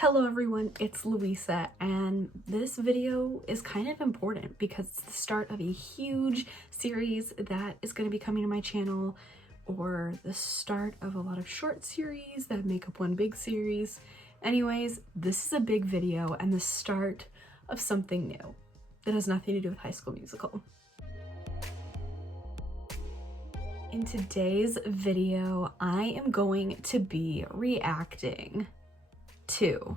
Hello everyone, it's Louisa, and this video is kind of important because it's the start of a huge series that is going to be coming to my channel, or the start of a lot of short series that make up one big series. Anyways, this is a big video and the start of something new that has nothing to do with High School Musical. In today's video, I am going to be reacting to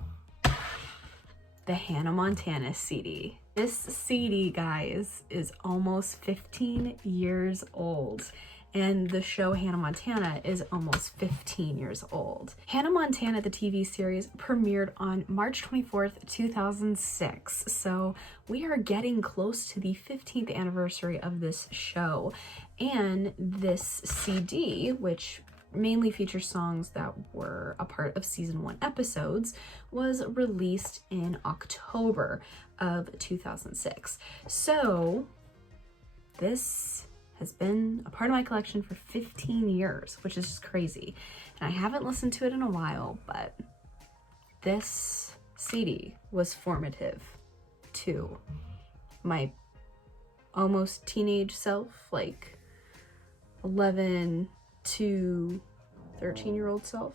the Hannah Montana CD. This CD, guys, is almost 15 years old, and the show Hannah Montana is almost 15 years old. Hannah Montana, the TV series, premiered on March 24th, 2006, so we are getting close to the 15th anniversary of this show. And this CD, which mainly features songs that were a part of season 1 episodes, was released in October of 2006. So this has been a part of my collection for 15 years, which is just crazy. And I haven't listened to it in a while, but this CD was formative to my almost teenage self, like 11 to 13-year-old self.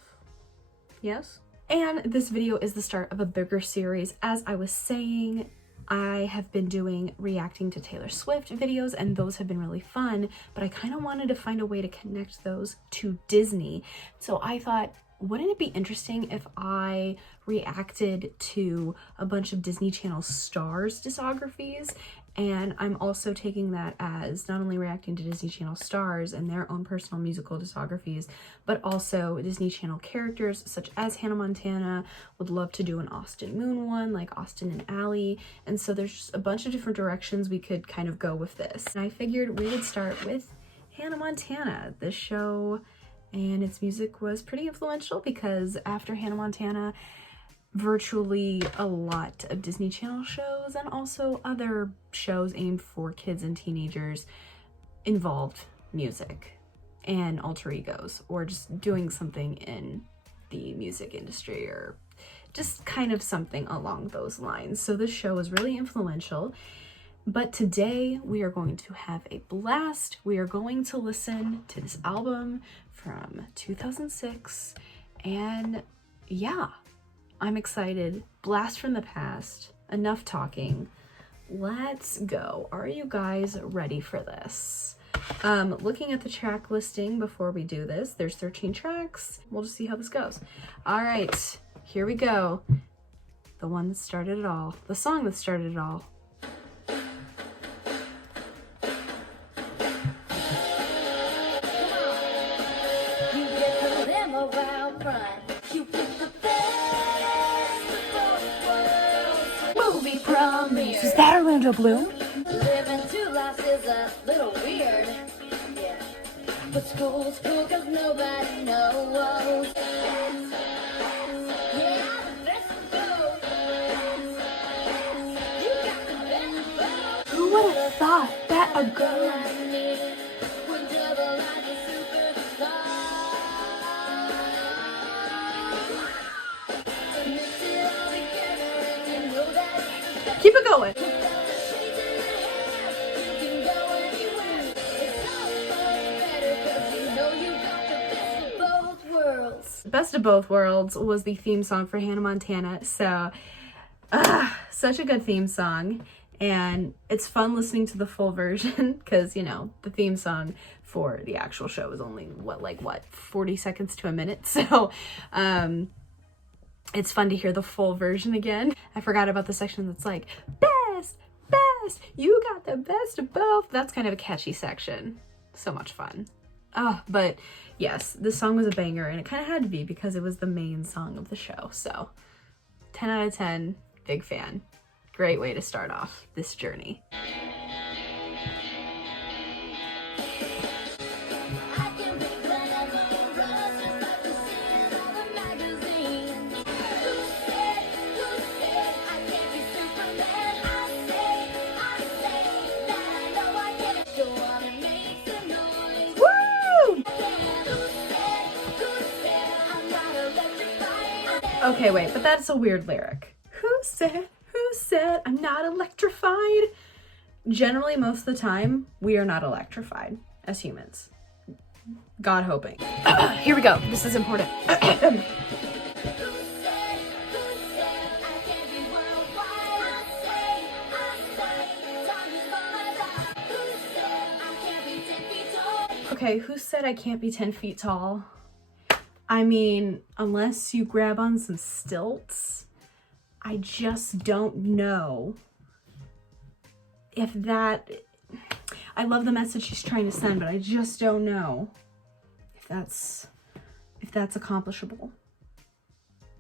Yes. And this video is the start of a bigger series. As I was saying, I have been doing reacting to Taylor Swift videos, and those have been really fun, but I kind of wanted to find a way to connect those to Disney. So I thought, wouldn't it be interesting if I reacted to a bunch of Disney Channel stars' discographies? And I'm also taking that as not only reacting to Disney Channel stars and their own personal musical discographies, but also Disney Channel characters such as Hannah Montana. Would love to do an Austin Moon one, like Austin and Ally. And so there's just a bunch of different directions we could kind of go with this. And I figured we would start with Hannah Montana. This show and its music was pretty influential because after Hannah Montana, virtually a lot of Disney Channel shows and also other shows aimed for kids and teenagers involved music and alter egos, or just doing something in the music industry, or just kind of something along those lines. So this show was really influential. But today we are going to have a blast. We are going to listen to this album from 2006, and yeah, I'm excited. Blast from the past. Enough talking. Let's go. Are you guys ready for this? Looking at the track listing before we do this, there's 13 tracks. We'll just see how this goes. All right, here we go. The one that started it all. The song that started it all. Is that Orlando Bloom? Living two lives is a little weird, yeah. But school's cool cause nobody knows. Yeah, the best of both. You got the best of both. Who would have thought that a girl would double like a superstar? And mix it all together and you know that. Keep it going. Best of Both Worlds was the theme song for Hannah Montana. So, such a good theme song. And it's fun listening to the full version because, you know, the theme song for the actual show is only, what, 40 seconds to a minute? So, it's fun to hear the full version again. I forgot about the section that's like, best, you got the best of both. That's kind of a catchy section. So much fun. But yes, this song was a banger, and it kind of had to be because it was the main song of the show. So 10 out of 10, big fan. Great way to start off this journey. Okay, wait, but that's a weird lyric. Who said I'm not electrified? Generally, most of the time, we are not electrified as humans. God hoping. Here we go. This is important. Okay, who said I can't be 10 feet tall? I mean, unless you grab on some stilts, I just don't know if that... I love the message she's trying to send, but I just don't know if that's accomplishable.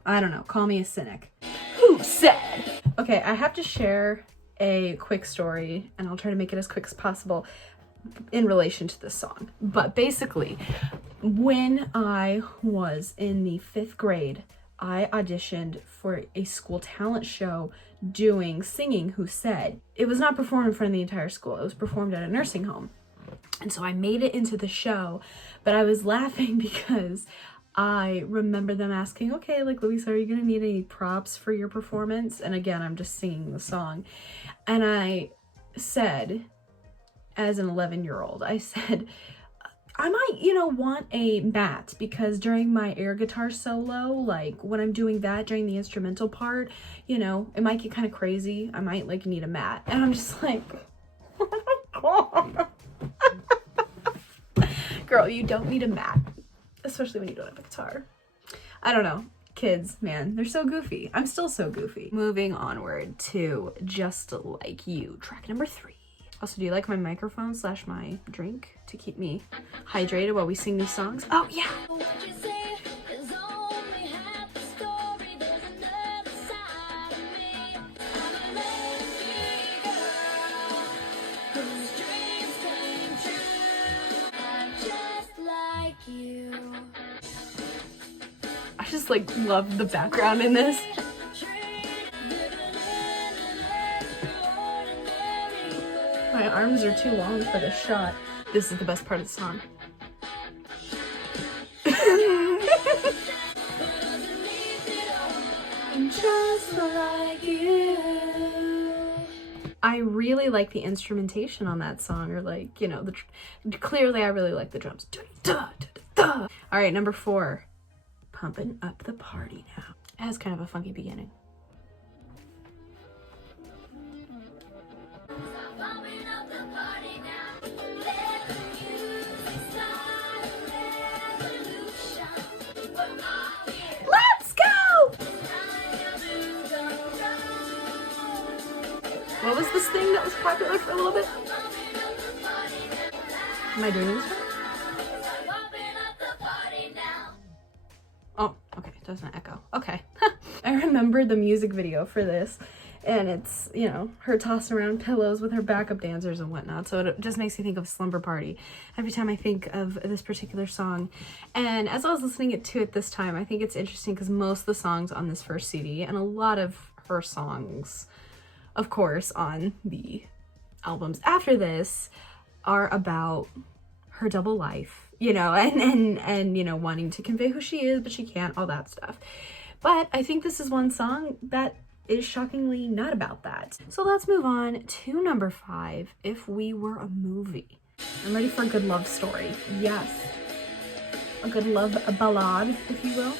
I don't know. Call me a cynic. Who said? Okay, I have to share a quick story, and I'll try to make it as quick as possible in relation to this song. But basically, when I was in the 5th grade, I auditioned for a school talent show doing singing Who Said. It was not performed in front of the entire school. It was performed at a nursing home. And so I made it into the show, but I was laughing because I remember them asking, okay, like, Louisa, are you gonna need any props for your performance? And again, I'm just singing the song. And I said, as an 11-year-old, I said, I might, want a mat, because during my air guitar solo, like when I'm doing that during the instrumental part, it might get kind of crazy. I might like need a mat. And I'm just like, oh my God. Girl, you don't need a mat, especially when you don't have a guitar. I don't know. Kids, man, they're so goofy. I'm still so goofy. Moving onward to Just Like You, track number 3. Also, do you like my microphone / my drink to keep me hydrated while we sing these songs? Oh, yeah. I just like love the background in this. My arms are too long for this shot. This is the best part of the song. Just like you. I really like the instrumentation on that song, or like, clearly I really like the drums. All right, number 4, Pumpin' Up the Party Now. It has kind of a funky beginning. What was this thing that was popular for a little bit? Am I doing this right? Oh, okay, it doesn't echo. Okay. I remember the music video for this, and it's, her tossing around pillows with her backup dancers and whatnot, so it just makes me think of Slumber Party every time I think of this particular song. And as I was listening to it this time, I think it's interesting because most of the songs on this first CD, and a lot of her songs, of course, on the albums after this, are about her double life, and wanting to convey who she is, but she can't, all that stuff. But I think this is one song that is shockingly not about that. So let's move on to number 5, If We Were a Movie. I'm ready for a good love story. Yes. A good love ballad, if you will.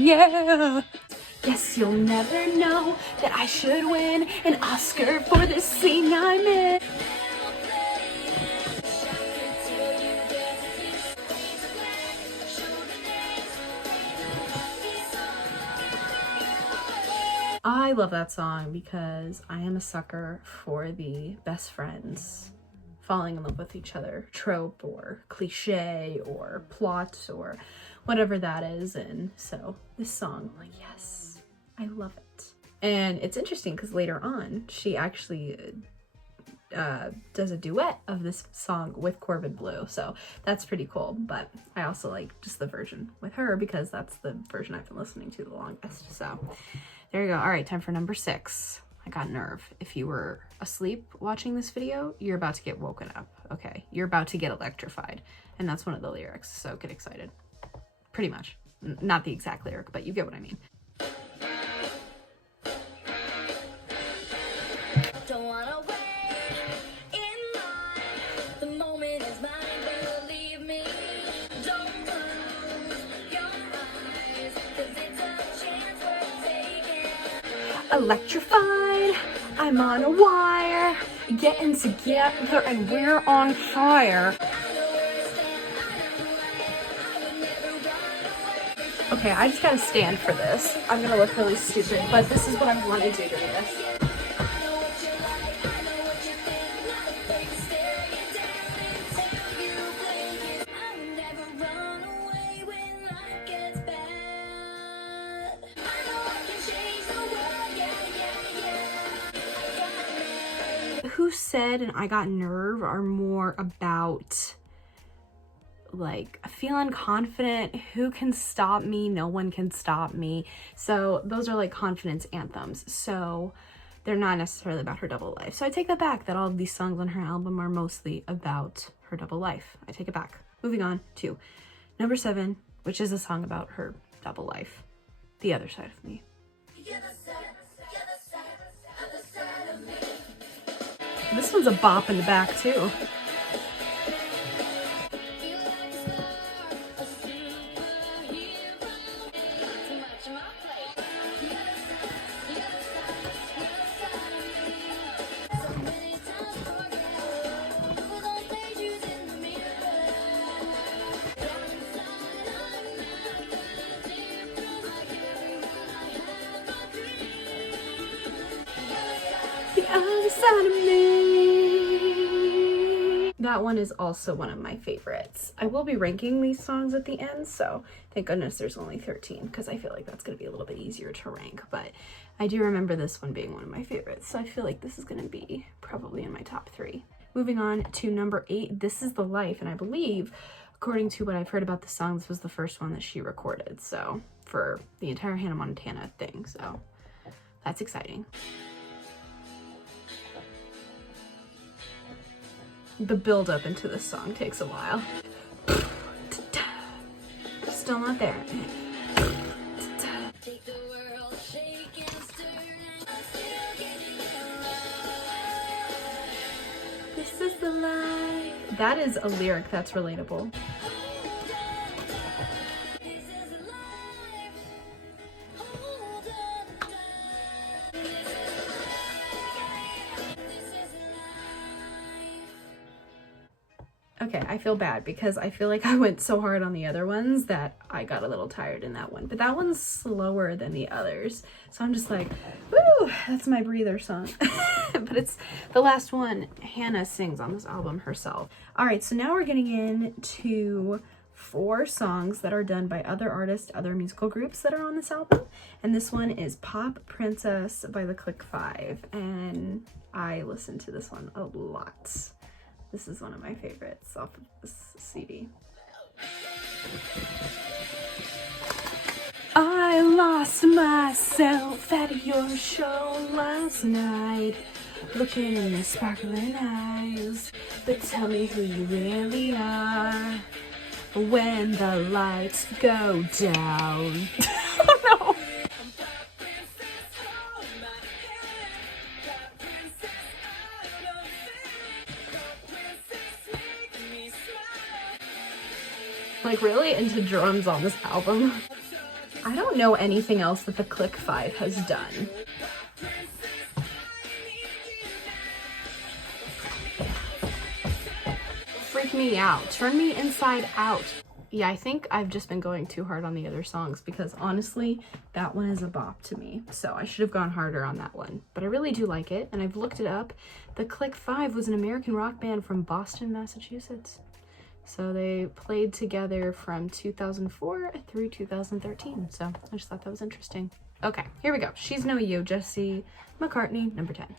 Yeah. Guess you'll never know that I should win an Oscar for this scene I'm in. I love that song because I am a sucker for the best friends falling in love with each other trope or cliche or plot or whatever that is. And so this song, like, yes, I love it. And it's interesting because later on she actually does a duet of this song with Corbin Bleu, so that's pretty cool. But I also like just the version with her because that's the version I've been listening to the longest. So there you go. All right, time for number 6. I got nerve. If you were asleep watching this video, you're about to get woken up, okay? You're about to get electrified. And that's one of the lyrics, so get excited. Pretty much. Not the exact lyric, but you get what I mean. Don't wanna wait in line. The moment is mine, believe me. Don't close your eyes, 'cause it's a chance worth taking. Electrified, I'm on a wire, getting together and we're on fire. Okay, I just gotta stand for this. I'm gonna look really stupid, but this is what I want to do to this. Who Said and I Got Nerve are more about like feeling confident. Who can stop me? No one can stop me. So those are like confidence anthems. So they're not necessarily about her double life. So I take that back, that all of these songs on her album are mostly about her double life. I take it back. Moving on to number 7, which is a song about her double life. The Other Side of Me. This one's a bop in the back too. The Other Side of Me. That one is also one of my favorites. I will be ranking these songs at the end, so thank goodness there's only 13, because I feel like that's going to be a little bit easier to rank, but I do remember this one being one of my favorites, so I feel like this is going to be probably in my top 3. Moving on to number 8, This Is the Life, and I believe, according to what I've heard about the song, this was the first one that she recorded, so for the entire Hannah Montana thing, so that's exciting. The build up into this song takes a while. Still not there. This is the life. That is a lyric that's relatable. Okay, I feel bad because I feel like I went so hard on the other ones that I got a little tired in that one. But that one's slower than the others. So I'm just like, woo, that's my breather song. But it's the last one Hannah sings on this album herself. All right, so now we're getting into 4 songs that are done by other artists, other musical groups that are on this album. And this one is Pop Princess by the Click 5. And I listened to this one a lot. This is one of my favorites off of this CD. I lost myself at your show last night, looking in your sparkling eyes. But tell me who you really are when the lights go down. Oh no! Like really into drums on this album. I don't know anything else that the Click 5 has done. Freak me out. Turn me inside out. Yeah, I think I've just been going too hard on the other songs because honestly, that one is a bop to me. So I should have gone harder on that one. But I really do like it, and I've looked it up. The Click 5 was an American rock band from Boston, Massachusetts. So they played together from 2004 through 2013. So I just thought that was interesting. Okay, here we go. She's No You, Jesse McCartney, number 10.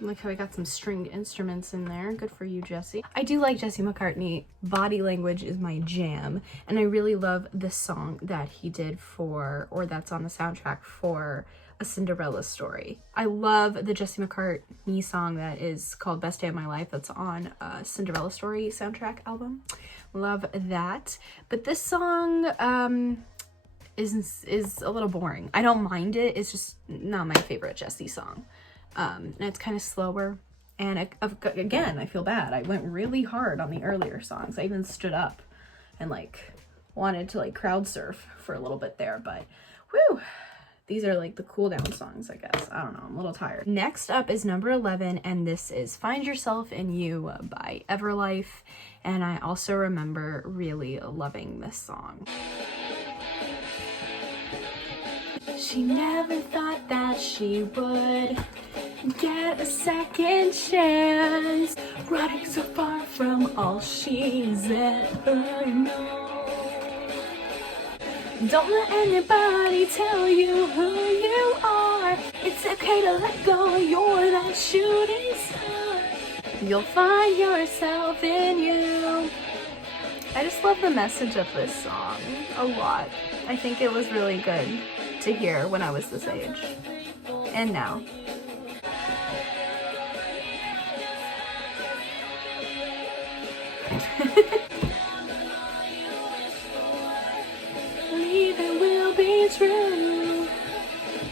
Look how I got some stringed instruments in there. Good for you, Jesse. I do like Jesse McCartney. Body Language is my jam. And I really love the song that he did for, or that's on the soundtrack for, A Cinderella Story. I love the Jesse McCartney song that is called Best Day of My Life. That's on a Cinderella Story soundtrack album. Love that. But this song is a little boring. I don't mind it. It's just not my favorite Jesse song. And it's kind of slower. And again, I feel bad. I went really hard on the earlier songs. I even stood up and like wanted to like crowd surf for a little bit there, but whew. These are like the cool down songs, I guess. I don't know, I'm a little tired. Next up is number 11, and this is Find Yourself in You by Everlife. And I also remember really loving this song. She never thought that she would get a second chance, running so far from all she's ever known. Don't let anybody tell you who you are. It's okay to let go, you're that shooting star. You'll find yourself in you. I just love the message of this song a lot. I think it was really good to hear when I was this age. And now. Believe it will be true.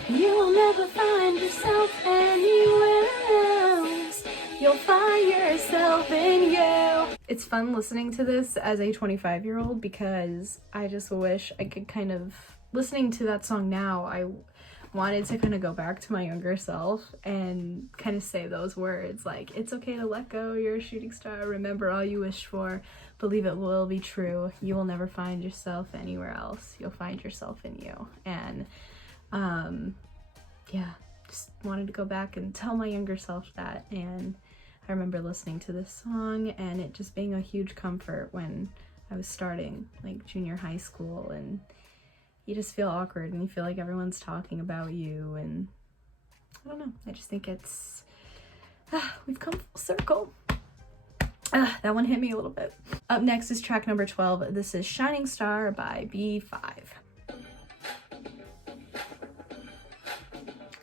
You will never find yourself anywhere else. You'll find yourself in you. It's fun listening to this as a 25-year-old because I just wish I could kind of, listening to that song now, I wanted to kind of go back to my younger self and kind of say those words like, it's okay to let go, you're a shooting star, remember all you wished for, believe it will be true, you will never find yourself anywhere else, you'll find yourself in you. And yeah, just wanted to go back and tell my younger self that. And I remember listening to this song and it just being a huge comfort when I was starting like junior high school, and you just feel awkward and you feel like everyone's talking about you, and I don't know, I just think it's, we've come full circle. That one hit me a little bit. Up next is track number 12. This is Shining Star by B5.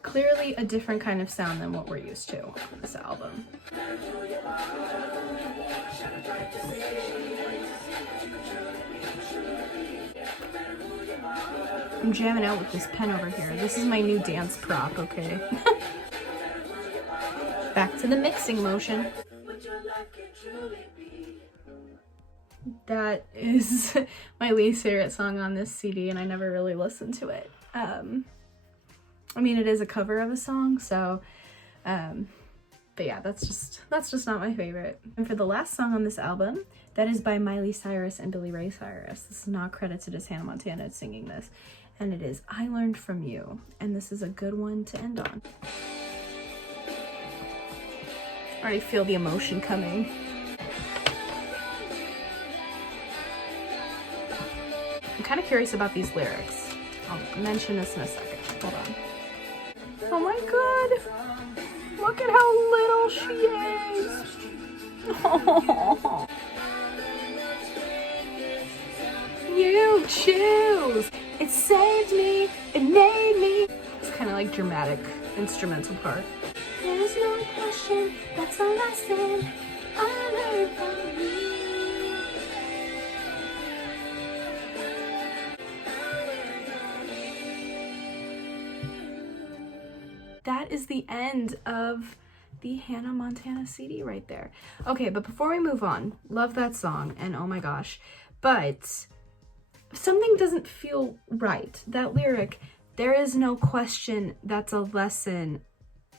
Clearly a different kind of sound than what we're used to on this album. I'm jamming out with this pen over here. This is my new dance prop, okay? Back to the mixing motion. That is my least favorite song on this CD, and I never really listened to it. I mean, it is a cover of a song, so, but yeah, that's just not my favorite. And for the last song on this album, that is by Miley Cyrus and Billy Ray Cyrus. This is not credited as Hannah Montana singing this, and it is I Learned From You, and this is a good one to end on. I already feel the emotion coming. I'm kind of curious about these lyrics. I'll mention this in a second. Hold on. Oh my god! Look at how little she is! Oh. You choose! It saved me, it made me. It's kind of like dramatic instrumental part. There's no question, that's a lesson I learned from you. That is the end of the Hannah Montana CD right there. Okay, but before we move on, love that song, and oh my gosh, but something doesn't feel right. That lyric, there is no question, that's a lesson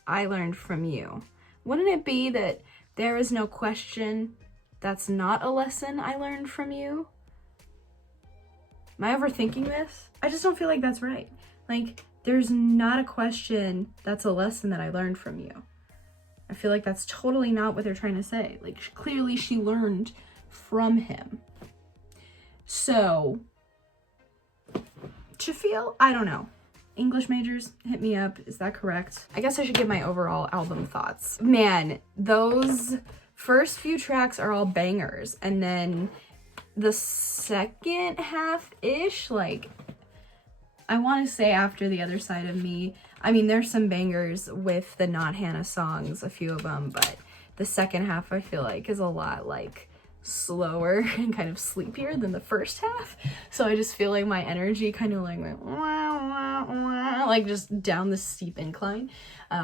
I learned from you. Wouldn't it be that there is no question, that's not a lesson I learned from you? Am I overthinking this? I just don't feel like that's right. Like, there's not a question, that's a lesson that I learned from you. I feel like that's totally not what they're trying to say. Like, clearly she learned from him. So, to feel, I don't know. English majors, hit me up. Is that correct? I guess I should give my overall album thoughts. Man, those first few tracks are all bangers, and then the second half-ish, like, I want to say After the Other Side of Me. I mean, there's some bangers with the not Hannah songs, a few of them, but the second half I feel like is a lot like slower and kind of sleepier than the first half. So I just feel like my energy kind of like went wah, wah, wah, like just down the steep incline.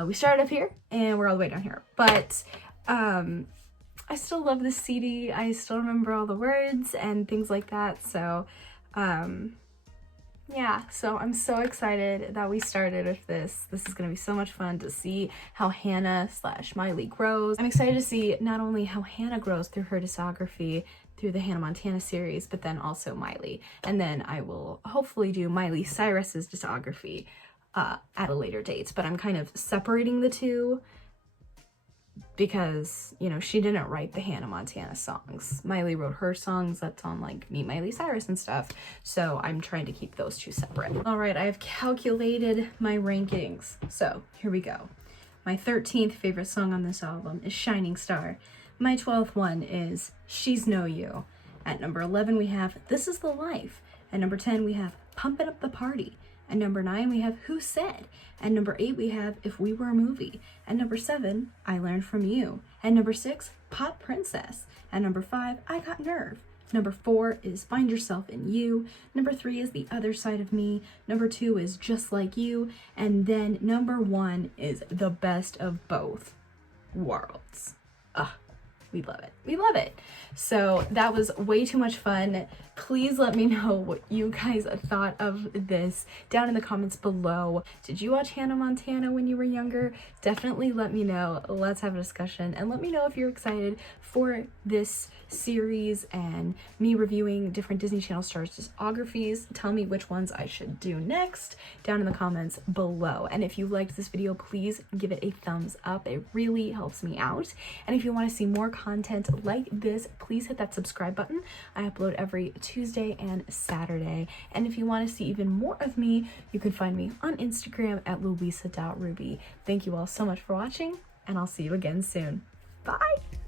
We started up here and we're all the way down here, but I still love this CD. I still remember all the words and things like that. So yeah, so I'm so excited that we started with this. This is gonna be so much fun to see how Hannah / Miley grows. I'm excited to see not only how Hannah grows through her discography, through the Hannah Montana series, but then also Miley. And then I will hopefully do Miley Cyrus's discography at a later date. But I'm kind of separating the two because, you know, she didn't write the Hannah Montana songs. Miley wrote her songs that's on like Meet Miley Cyrus and stuff. So I'm trying to keep those two separate. All right, I've calculated my rankings. So here we go. My 13th favorite song on this album is Shining Star. My 12th one is She's No You. At number 11, we have This Is the Life. At number 10, we have Pumpin' Up the Party. At number 9, we have Who Said. At number 8, we have If We Were a Movie. At number 7, I Learned From You. At number 6, Pop Princess. At number 5, I Got Nerve. Number 4 is Find Yourself in You. Number 3 is The Other Side of Me. Number 2 is Just Like You. And then number 1 is The Best of Both Worlds. We love it. We love it. So that was way too much fun. Please let me know what you guys thought of this down in the comments below. Did you watch Hannah Montana when you were younger? Definitely let me know. Let's have a discussion and let me know if you're excited for this series and me reviewing different Disney Channel stars' discographies. Tell me which ones I should do next down in the comments below. And if you liked this video, please give it a thumbs up. It really helps me out. And if you want to see more content like this, please hit that subscribe button. I upload every Tuesday and Saturday. And if you want to see even more of me, you can find me on Instagram at louisa.ruby. Thank you all so much for watching, and I'll see you again soon. Bye!